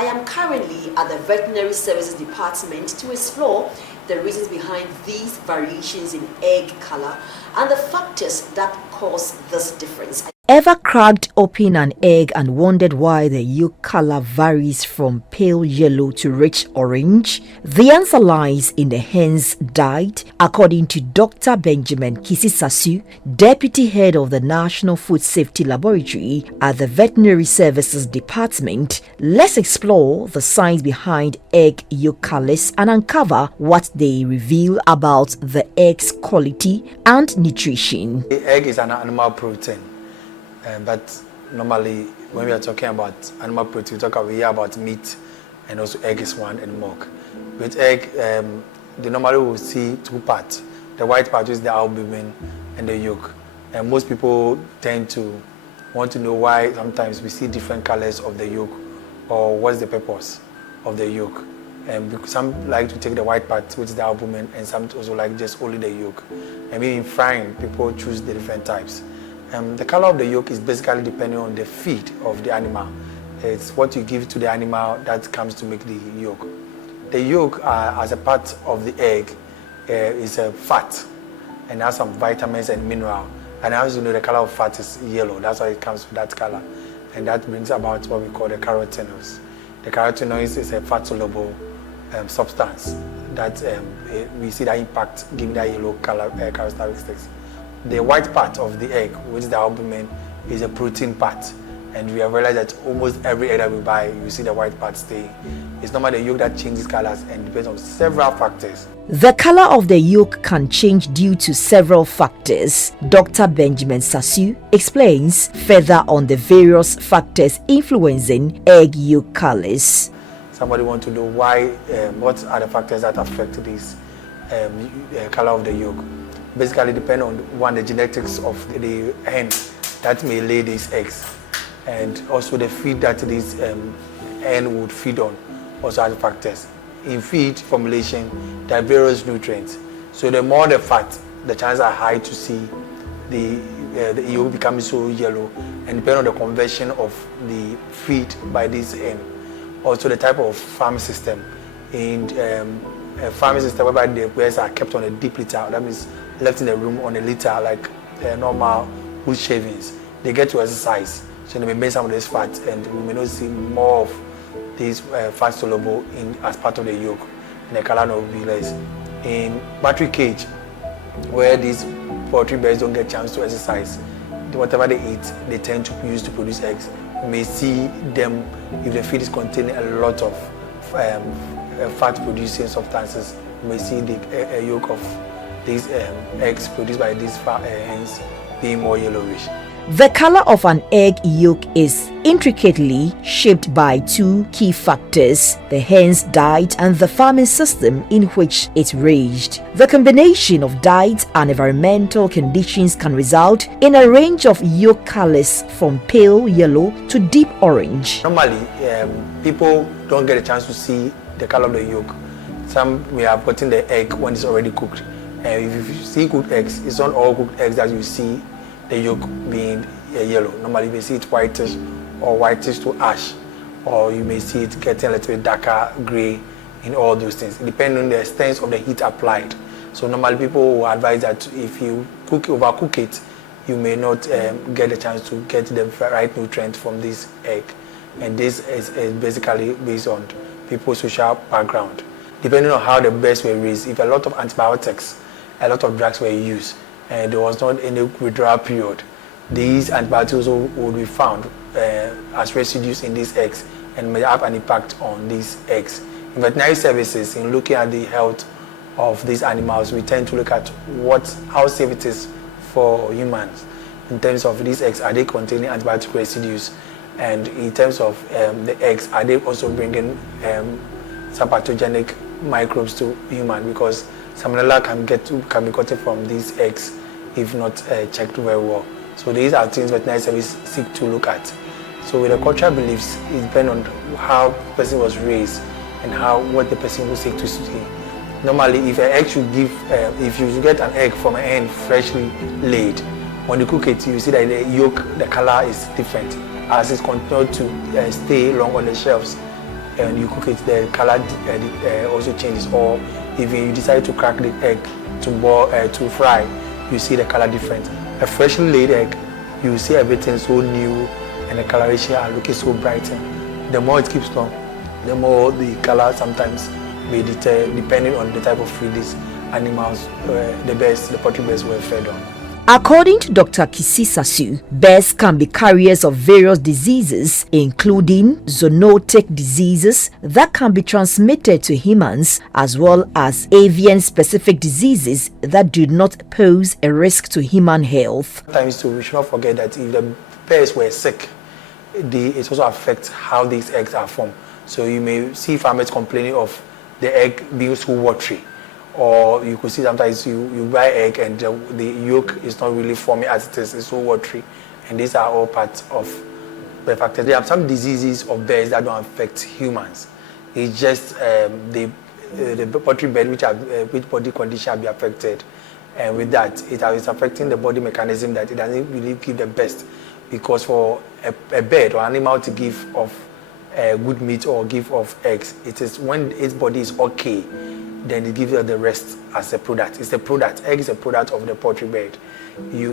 I am currently at the Veterinary Services Department to explore the reasons behind these variations in egg color and the factors that cause this difference. Ever cracked open an egg and wondered why the yolk color varies from pale yellow to rich orange? The answer lies in the hen's diet, according to Dr. Benjamin Sasu, Deputy Head of the National Food Safety Laboratory at the Veterinary Services Department. Let's explore the science behind egg yolk colors and uncover what they reveal about the egg's quality and nutrition. The egg is an animal protein. But normally, when we are talking about animal protein, we hear about meat, and also egg is one, and milk. With egg, they normally will see two parts. The white part is the albumin and the yolk. And most people tend to want to know why sometimes we see different colors of the yolk, or what's the purpose of the yolk. And some like to take the white part, which is the albumin, and some also like just only the yolk. And in frying, people choose the different types. The color of the yolk is basically depending on the feed of the animal. It's what you give to the animal that comes to make the yolk. The yolk, as a part of the egg, is a fat and has some vitamins and mineral. And as you know, the color of fat is yellow. That's why it comes with that color. And that brings about what we call the carotenoids. The carotenoids is a fat-soluble substance that we see that impact giving that yellow color characteristics. The white part of the egg, which is the albumin, is a protein part. And we have realized that almost every egg that we buy, you see the white part staying. It's normally the yolk that changes colors and depends on several factors. The color of the yolk can change due to several factors. Dr. Benjamin Sasu explains further on the various factors influencing egg yolk colors. Somebody wants to know why, what are the factors that affect this color of the yolk. Basically depend on one, the genetics of the hen that may lay these eggs, and also the feed that this hen would feed on also has factors. In feed formulation, there are various nutrients. So the more the fat, the chances are high to see the yolk becoming so yellow, and depending on the conversion of the feed by this hen. Also the type of farm system. In a farming system whereby the birds are kept on a deep litter, that means left in the room on a litter like normal wood shavings, they get to exercise, so they may make some of this fat, and we may not see more of this fat soluble as part of the yolk, and the color will be less. In battery cage, where these poultry birds don't get a chance to exercise, whatever they eat, they tend to use to produce eggs. You may see them, if the feed is containing a lot of fat-producing substances, you may see the yolk of these eggs produced by these hens being more yellowish. The color of an egg yolk is intricately shaped by two key factors: the hen's diet and the farming system in which it's raised. The combination of diet and environmental conditions can result in a range of yolk colors from pale yellow to deep orange. Normally, people don't get a chance to see the color of the yolk. Some may have gotten the egg when it's already cooked. If you see cooked eggs, it's not all cooked eggs that you see the yolk being yellow. Normally you may see it whitish or whitish to ash, or you may see it getting a little bit darker gray in all those things, depending on the extent of the heat applied. So normally people will advise that if you overcook it, you may not get a chance to get the right nutrient from this egg. And this is basically based on people's social background. Depending on how the birds were raised, if a lot of antibiotics, a lot of drugs were used, and there was not any withdrawal period, these antibiotics would be found as residues in these eggs and may have an impact on these eggs. In veterinary services, in looking at the health of these animals, we tend to look at how safe it is for humans. In terms of these eggs, are they containing antibiotic residues? And in terms of the eggs, are they also bringing some pathogenic microbes to human? Because salmonella can be gotten from these eggs if not checked very well. So these are things veterinary service seek to look at. So with the cultural beliefs, it depends on how the person was raised and what the person will seek to see. Normally, if an egg should give, if you get an egg from an hen freshly laid, when you cook it, you see that the yolk, the color is different as it continues to stay long on the shelves. and you cook it, the color also changes. Or if you decide to crack the egg to boil, to fry, you see the color different. A freshly laid egg, you see everything so new and the coloration are looking so bright. The more it keeps long, the more the color sometimes may deter, depending on the type of food these animals, the poultry birds were fed on. According to Dr. Kisisasu, birds can be carriers of various diseases, including zoonotic diseases that can be transmitted to humans, as well as avian-specific diseases that do not pose a risk to human health. Sometimes too, we should not forget that if the birds were sick, it also affects how these eggs are formed. So you may see farmers complaining of the egg being so watery. Or you could see sometimes you buy egg and the yolk is not really forming as it is, it's so watery. And these are all parts of the factors. There are some diseases of birds that don't affect humans. It's just the poultry bird which body condition will be affected. And with that, it is affecting the body mechanism that it doesn't really give the best. Because for a bird or animal to give off good meat or give off eggs, it is when its body is okay, then it gives you the rest as a product. It's a product. Egg is a product of the poultry bird.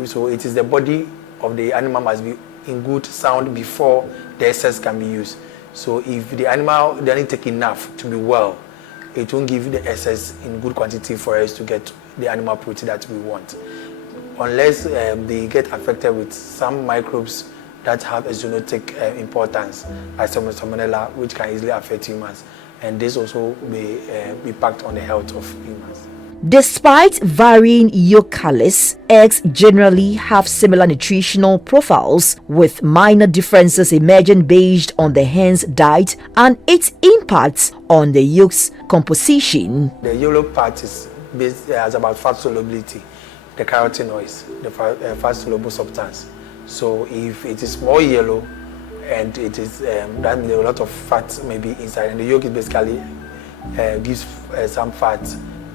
So it is the body of the animal must be in good sound before the excess can be used. So if the animal doesn't take enough to be well, it won't give the excess in good quantity for us to get the animal protein that we want. Unless they get affected with some microbes that have a zoonotic importance, like salmonella, which can easily affect humans. And this also may impact on the health of humans. Despite varying yolk colors, eggs generally have similar nutritional profiles, with minor differences emerging based on the hen's diet and its impact on the yolk's composition. The yellow part is based as about fat solubility, the carotenoids, the fat soluble substance. So if it is more yellow, and it is that means a lot of fat maybe inside, and the yolk is basically gives some fat,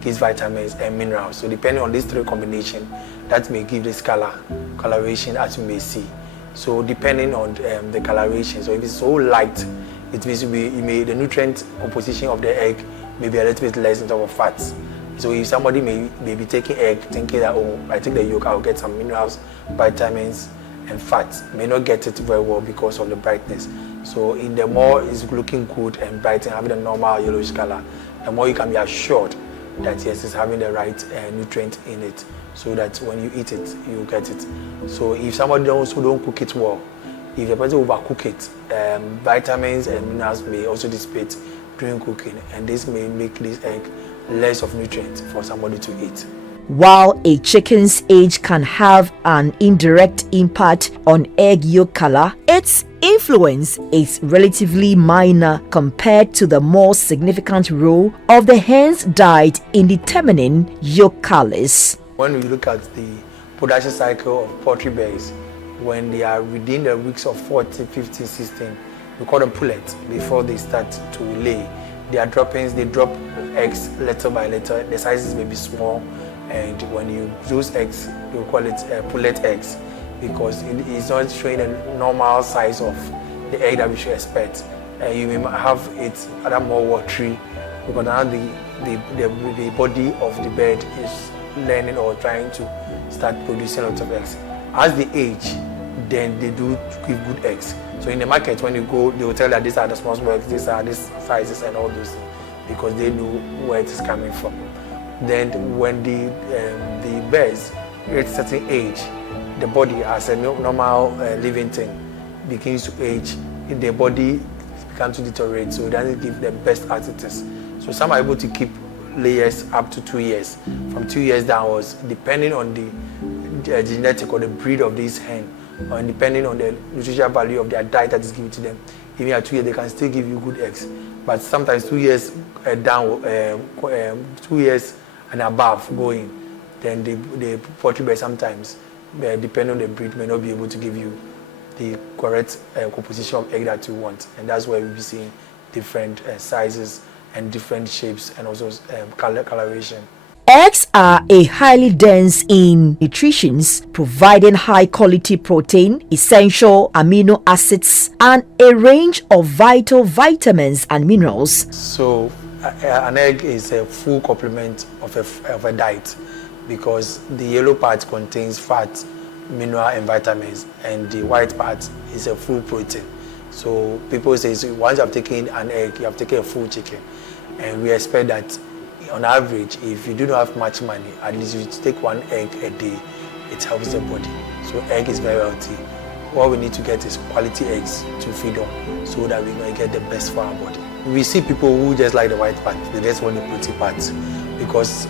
gives vitamins and minerals. So depending on these three combination, that may give this coloration as you may see. So depending on the coloration, so if it's so light, it means the nutrient composition of the egg may be a little bit less in terms of fats. So if somebody may be taking egg thinking that, oh, I take the yolk, I'll get some minerals, vitamins and fats, may not get it very well because of the brightness. So in the more it's looking good and bright and having a normal yellowish color, the more you can be assured that yes, it's having the right nutrient in it, so that when you eat it, you get it. So if somebody also don't cook it well, if the person overcook it, vitamins and minerals may also dissipate during cooking, and this may make this egg less of nutrients for somebody to eat. While a chicken's age can have an indirect impact on egg yolk color, its influence is relatively minor compared to the more significant role of the hen's diet in determining yolk colors. When we look at the production cycle of poultry birds, when they are within the weeks of 14, 15, 16, we call them pullets before they start to lay. Their droppings, they drop eggs little by little. The sizes may be small. And when you those eggs, you call it pullet eggs, because it is not showing a normal size of the egg that we should expect. You may have it other more watery, because now the body of the bird is learning or trying to start producing lots of eggs. As they age, then they do give good eggs. So in the market, when you go, they will tell that these are the small eggs, these are these sizes and all those things, because they know where it is coming from. Then when the birds reach certain age, the body as a normal living thing begins to age, the body becomes to deteriorate, so it doesn't give the best as it is. So some are able to keep layers up to 2 years. From 2 years downwards, depending on the genetic or the breed of this hen, or depending on the nutritional value of their diet that is given to them, even at 2 years they can still give you good eggs. But sometimes 2 years down, 2 years and above going, then the poultry bird sometimes, depending on the breed, may not be able to give you the correct composition of egg that you want. And that's where we'll be seeing different sizes and different shapes and also coloration. Eggs are a highly dense in nutrients, providing high quality protein, essential amino acids, and a range of vital vitamins and minerals. So an egg is a full complement of a diet, because the yellow part contains fat, mineral and vitamins, and the white part is a full protein. So people say, so once you have taken an egg, you have taken a full chicken. And we expect that on average, if you do not have much money, at least you take one egg a day, it helps the body. So egg is very healthy. What we need to get is quality eggs to feed on, so that we may get the best for our body. We see people who just like the white part, they just want the protein part, because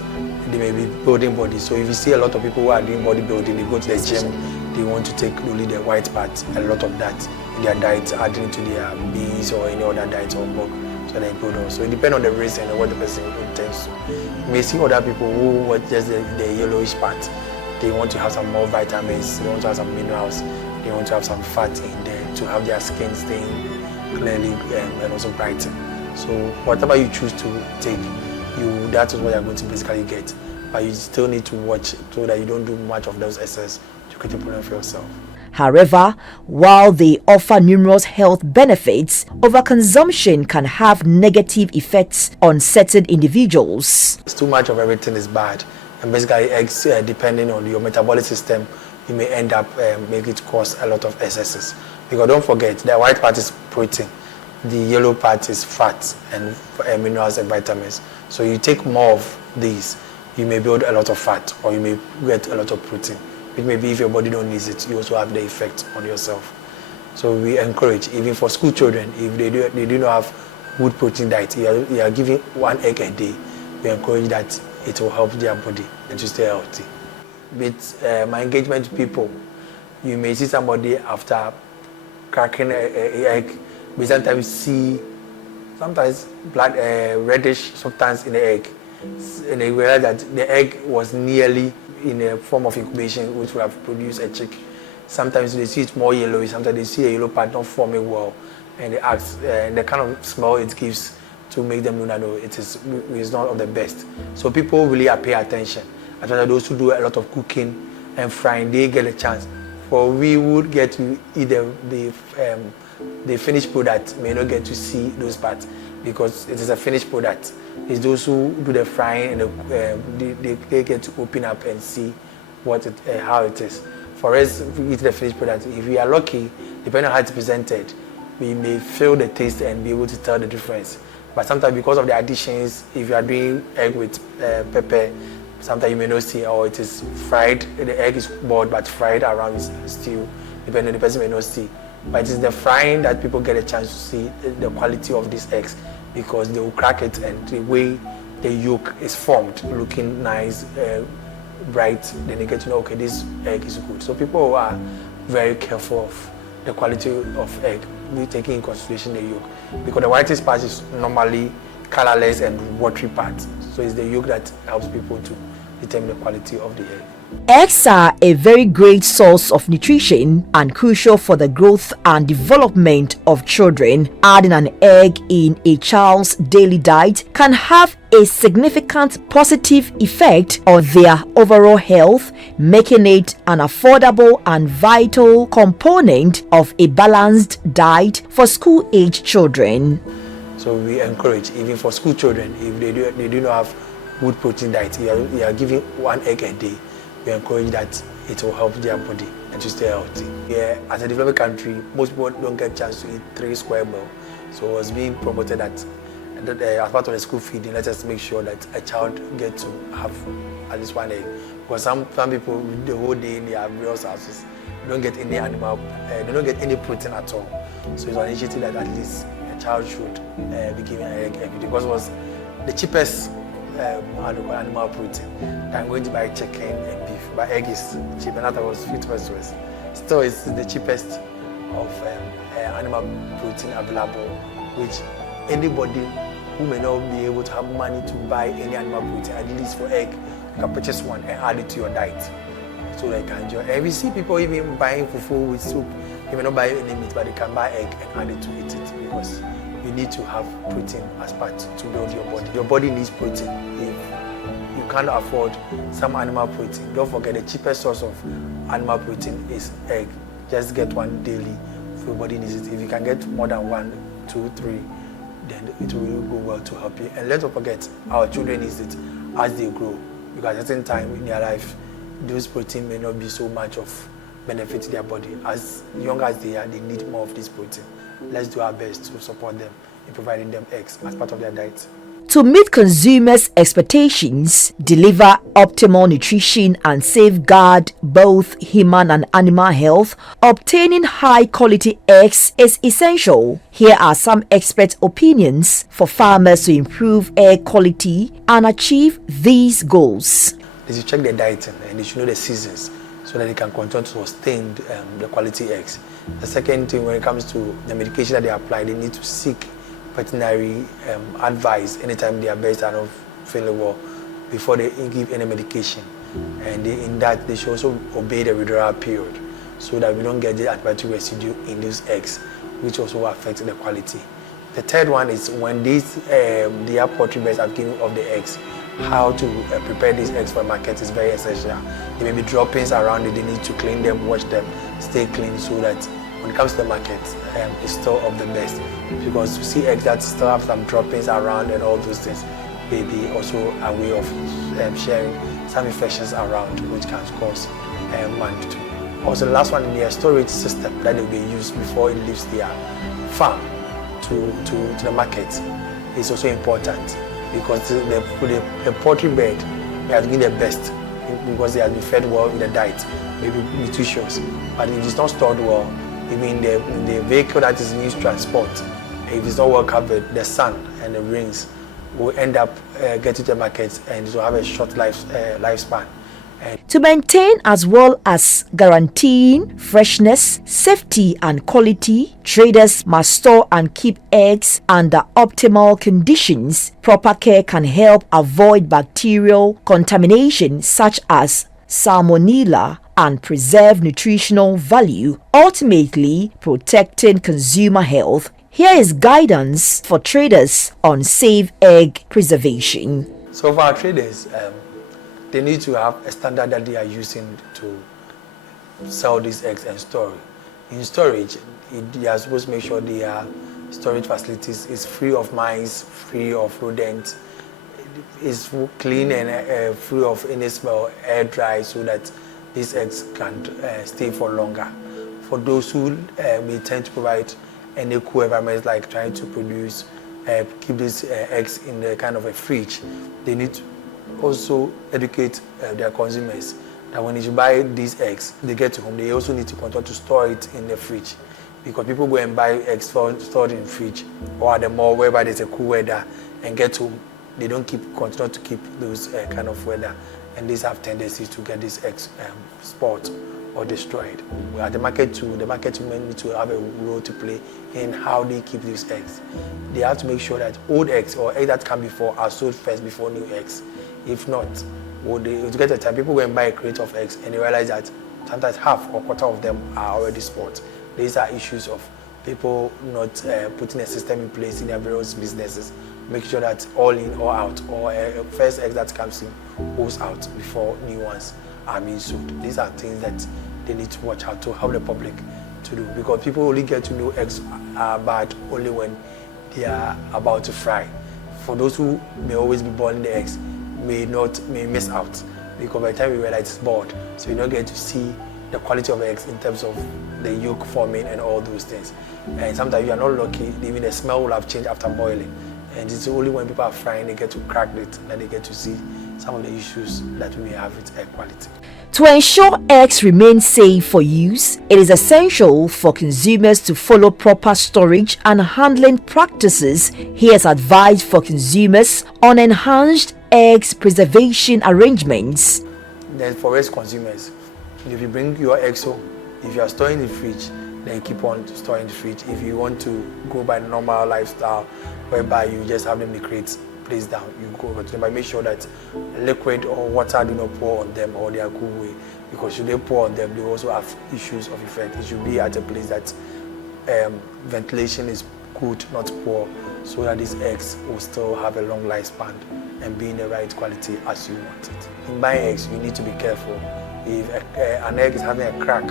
they may be building body. So if you see a lot of people who are doing bodybuilding, they go to the gym, they want to take only the white part, a lot of that in their diet, adding to their beans or any other diet or milk, so they build on. So it depends on the race and what the person intends to. You may see other people who want just the yellowish part. They want to have some more vitamins, they want to have some minerals, they want to have some fat in there to have their skin staying clearly and also brighten. So whatever you choose to take, that is what you're going to basically get. But you still need to watch so that you don't do much of those excess to create a problem for yourself. However, while they offer numerous health benefits, overconsumption can have negative effects on certain individuals. Too much of everything is bad. And basically, eggs, depending on your metabolic system, you may end up making it cause a lot of excesses. Because don't forget, the white part is protein, the yellow part is fat and minerals and vitamins. So you take more of these, you may build a lot of fat, or you may get a lot of protein. It may be if your body don't need it, you also have the effect on yourself. So we encourage, even for school children, if they do not have good protein diet, you are giving one egg a day, we encourage that it will help their body and to stay healthy. With my engagement with people, you may see somebody after cracking an egg, we sometimes see blood, reddish substance in the egg, and they realize that the egg was nearly in a form of incubation, which will have produced a chick. Sometimes they see it more yellowy, sometimes they see a yellow part not forming well, and they ask, the kind of smell it gives to make them know that no, it's not of the best. So people really pay attention. Especially those who do a lot of cooking and frying, they get a chance. For we would get to eat the finished product, may not get to see those parts, because it is a finished product. It's those who do the frying and they get to open up and see how it is. For us, if we eat the finished product, if we are lucky, depending on how it's presented, we may feel the taste and be able to tell the difference. But sometimes because of the additions, if you are doing egg with pepper, sometimes you may not see, or it is fried, the egg is boiled but fried around stew, depending on the person may not see. But it is the frying that people get a chance to see the quality of these eggs, because they will crack it and the way the yolk is formed, looking nice, bright, then they get to know, okay, this egg is good. So people are very careful of the quality of egg, taking in consideration the yolk, because the whitest part is normally colorless and watery part. So it's the yolk that helps people to determine the quality of the egg. Eggs are a very great source of nutrition and crucial for the growth and development of children. Adding an egg in a child's daily diet can have a significant positive effect on their overall health, making it an affordable and vital component of a balanced diet for school-age children. So we encourage, even for school children, if they do not have good protein diet, you are giving one egg a day. We encourage that it will help their body and to stay healthy. Yeah, as a developing country, most people don't get a chance to eat 3 square meals. So it was being promoted that as part of the school feeding, let us make sure that a child gets to have at least one egg. Because some people, the whole day in their various houses, don't get any animal, they don't get any protein at all. So it's an initiative that at least a child should be given an egg every day, because it was the cheapest animal protein. I'm going to buy chicken and beef, but egg is cheap, and that was 50 pesos. Still, it's the cheapest of animal protein available, which anybody who may not be able to have money to buy any animal protein, at least for egg, you can purchase one and add it to your diet, so they can enjoy. And we see people even buying fufu with soup. They may not buy any meat, but they can buy egg and add it to eat it, because you need to have protein as part to build your body. Your body needs protein. If you can't afford some animal protein, don't forget the cheapest source of animal protein is egg. Just get one daily for your body needs it. If you can get more than 1, 2, 3, then it will go well to help you. And let's not forget, our children need it as they grow, because at a certain time in their life, those protein may not be so much of benefit to their body. As young as they are, they need more of this protein. Let's do our best to support them in providing them eggs as part of their diet. To meet consumers' expectations, deliver optimal nutrition and safeguard both human and animal health, obtaining high-quality eggs is essential. Here are some expert opinions for farmers to improve egg quality and achieve these goals. They should check their diet and they should know the seasons so that they can continue to sustain the quality eggs. The second thing, when it comes to the medication that they apply, they need to seek veterinary advice anytime their birds are not feeling well before they give any medication. And in that, they should also obey the withdrawal period so that we don't get the antibiotic residue in those eggs, which also affects the quality. The third one is when their poultry birds are giving off the eggs, how to prepare these eggs for market is very essential. There may be droppings around it, they need to clean them, wash them, stay clean so that when it comes to the market, it's still of the best. Because you see eggs that still have some droppings around and all those things, may be also a way of sharing some infections around, which can cause one to. Also, the last one, their storage system that will be used before it leaves their farm to the market is also important, because the poultry bird, they have to give their best because they have been fed well with the diet, maybe nutritious. But if it's not stored well, even the vehicle that is used to transport, if it's not well covered, the sun and the rains will end up getting to the market and it will have a short lifespan. To maintain as well as guaranteeing freshness, safety and quality, traders must store and keep eggs under optimal conditions. Proper care can help avoid bacterial contamination such as salmonella and preserve nutritional value, ultimately protecting consumer health. Here is guidance for traders on safe egg preservation. So for our traders, they need to have a standard that they are using to sell these eggs and store. In storage, they are supposed to make sure their storage facilities is free of mice, free of rodents, is clean and free of any smell, air dry, so that these eggs can stay for longer. For those who may tend to provide any cool environments, like trying to produce, keep these eggs in the kind of a fridge, they need to also educate their consumers that when you buy these eggs, they get to home, they also need to continue to store it in the fridge, because people go and buy eggs stored in the fridge or at the mall whereby there's a cool weather and get home, they don't continue to keep those kind of weather, and these have tendencies to get these eggs spoiled or destroyed. At the market too, the market women need to have a role to play in how they keep these eggs. They have to make sure that old eggs or eggs that come before are sold first before new eggs. If not, to get a time, people go and buy a crate of eggs and they realize that sometimes half or quarter of them are already spoiled. These are issues of people not putting a system in place in their various businesses. Make sure that all in or out, or first egg that comes in goes out before new ones are being sold. These are things that they need to watch out to help the public to do, because people only get to know eggs are bad only when they are about to fry. For those who may always be boiling the eggs, may miss out, because by the time we realize it's boiled, so you don't get to see the quality of eggs in terms of the yolk forming and all those things. And sometimes you are not lucky, even the smell will have changed after boiling. And it's only when people are frying, they get to crack it, that they get to see some of the issues that we have with egg quality. To ensure eggs remain safe for use, it is essential for consumers to follow proper storage and handling practices. Here's advice for consumers on enhanced eggs preservation arrangements. Then for us consumers, if you bring your eggs home, if you are storing in the fridge, then you keep on storing in the fridge. If you want to go by normal lifestyle, whereby you just have them in the crates placed down, you go over to them, but make sure that liquid or water do not pour on them or they are cool way, because should they pour on them, they also have issues of effect. It should be at a place that ventilation is good, not poor, so that these eggs will still have a long lifespan and be in the right quality as you want it. In buying eggs, you need to be careful. If an egg is having a crack,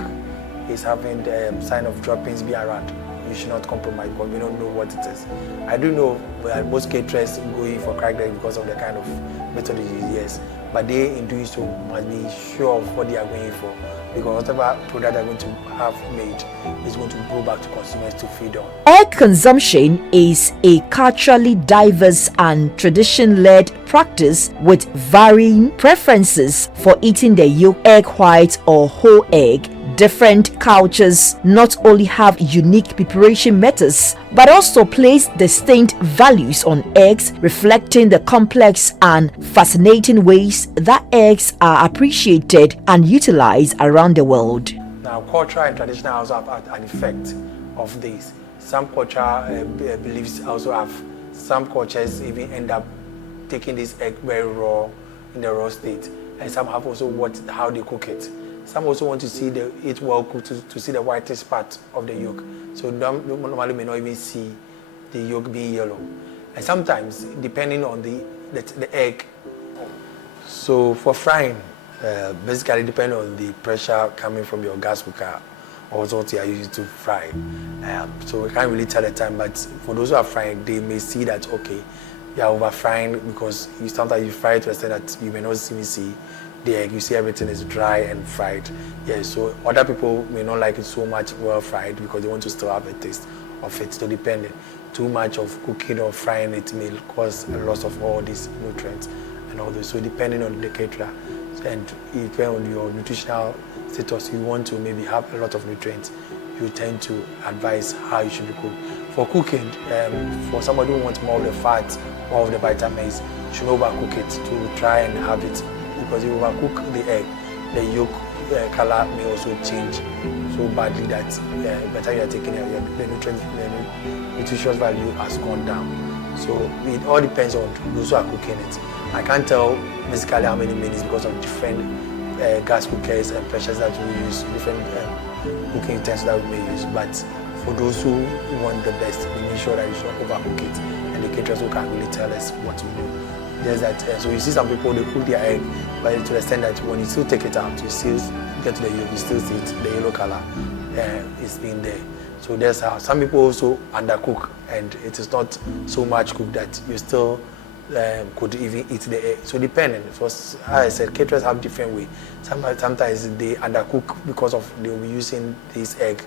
is having the sign of droppings be around, you should not compromise because we don't know what it is. I do know that most caterers go in for cracked eggs because of the kind of method they use, yes, but they in doing so must be sure of what they are going for, because whatever product they're going to have made is going to go back to consumers to feed on. Egg consumption is a culturally diverse and tradition-led practice with varying preferences for eating the yolk, egg white, or whole egg. Different cultures not only have unique preparation methods but also place distinct values on eggs, reflecting the complex and fascinating ways that eggs are appreciated and utilized around the world. Now, culture and tradition also have an effect of this. Some culture beliefs also have, some cultures even end up taking this egg very raw, in the raw state, and some have also how they cook it. Some also want to see it well cooked to see the whitest part of the yolk. So normally may not even see the yolk being yellow. And sometimes, depending on the egg, so for frying, basically depending on the pressure coming from your gas cooker or what you are using to fry. So we can't really tell the time, but for those who are frying, they may see that, okay, you are over frying because sometimes you fry it to a extent that you may not even see the egg. You see everything is dry and fried. Yeah, so other people may not like it so much well fried because they want to still have a taste of it. So depending, too much of cooking or frying it may cause a loss of all these nutrients and all this. So depending on the caterer and depending on your nutritional status, you want to maybe have a lot of nutrients, you tend to advise how you should be cooked. For cooking, for somebody who wants more of the fat, more of the vitamins, you should overcook it to try and have it, because if you overcook the egg, the yolk color may also change so badly that by the time you are taking it, the nutritious value has gone down. So it all depends on those who are cooking it. I can't tell basically how many minutes because of different gas cookers and pressures that we use, different cooking utensils that we may use. But for those who want the best, we make sure that you should overcook it, and the caterers who can really tell us what to do. There's that. So you see some people, they cook their egg, but to the extent that when you still take it out, you still get to the yolk, you still see it, the yellow color is being there. So that's how some people also undercook, and it is not so much cooked that you still could even eat the egg. So depending, as I said, caterers have different way. Sometimes they undercook because of they will be using this egg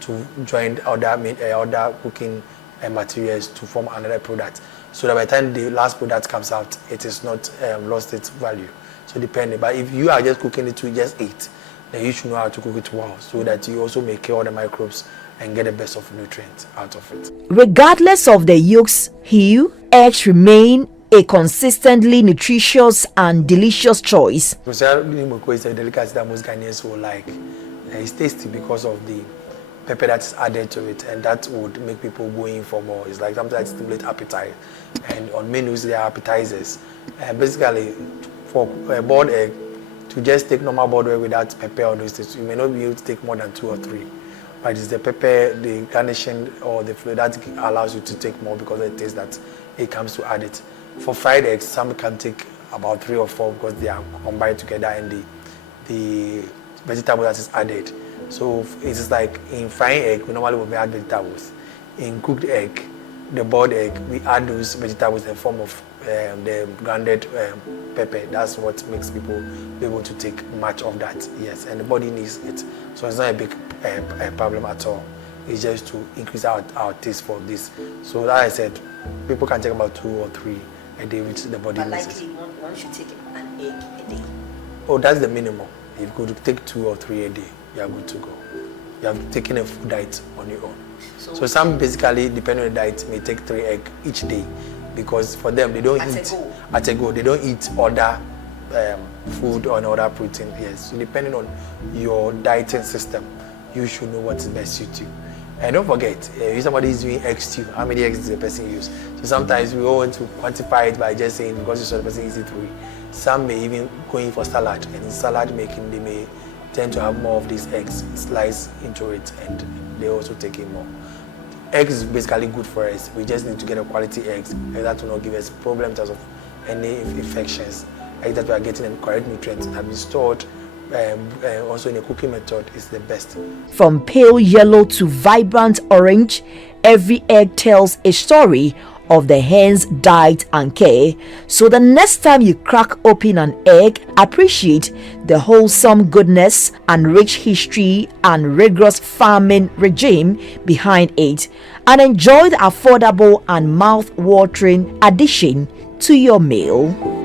to join other cooking materials to form another product. So that by the time the last product comes out, it is not lost its value. So depending, but if you are just cooking it to just eat, then you should know how to cook it well, so that you also may kill all the microbes and get the best of nutrients out of it. Regardless of the yolk's hue, eggs remain a consistently nutritious and delicious choice. Is a delicacy that most Ghanaians will like. It's tasty because of the pepper that's added to it, and that would make people go in for more. It's like something that stimulates appetite, and on menus there are appetizers. Basically, for a boiled egg, to just take normal boiled egg without pepper or those things, you may not be able to take more than 2 or 3. But it's the pepper, the garnishing, or the flavor that allows you to take more because of the taste that it comes to add it. For fried eggs, some can take about 3 or 4 because they are combined together and the vegetable that is added. So it is like in frying egg, we normally will add vegetables. In cooked egg, the boiled egg, we add those vegetables in the form of the grounded pepper. That's what makes people be able to take much of that. Yes, and the body needs it. So it's not a big problem at all. It's just to increase our taste for this. So like I said, people can take about 2 or 3 a day, which the body needs. But likely one should take an egg a day. Oh, that's the minimum. If you could take 2 or 3 a day, you are good to go. You have taken a food diet on your own. So some basically, depending on the diet, may take 3 eggs each day, because for them, they don't eat at a go. They don't eat other food or other protein. Yes. So depending on your dieting system, you should know what is best suit you. And don't forget, if somebody is doing egg stew, how many eggs does the person use? So sometimes we all want to quantify it by just saying because you saw the person eats 3. Some may even go in for salad, and in salad making, they may tend to have more of these eggs sliced into it, and they also take in more. eggs is basically good for us. We just need to get a quality eggs, and that will not give us problems in terms of any infections. Eggs that we are getting the correct nutrients that be stored also in a cooking method is the best. From pale yellow to vibrant orange, every egg tells a story of the hen's diet and care. So the next time you crack open an egg, appreciate the wholesome goodness and rich history and rigorous farming regime behind it, and enjoy the affordable and mouth-watering addition to your meal.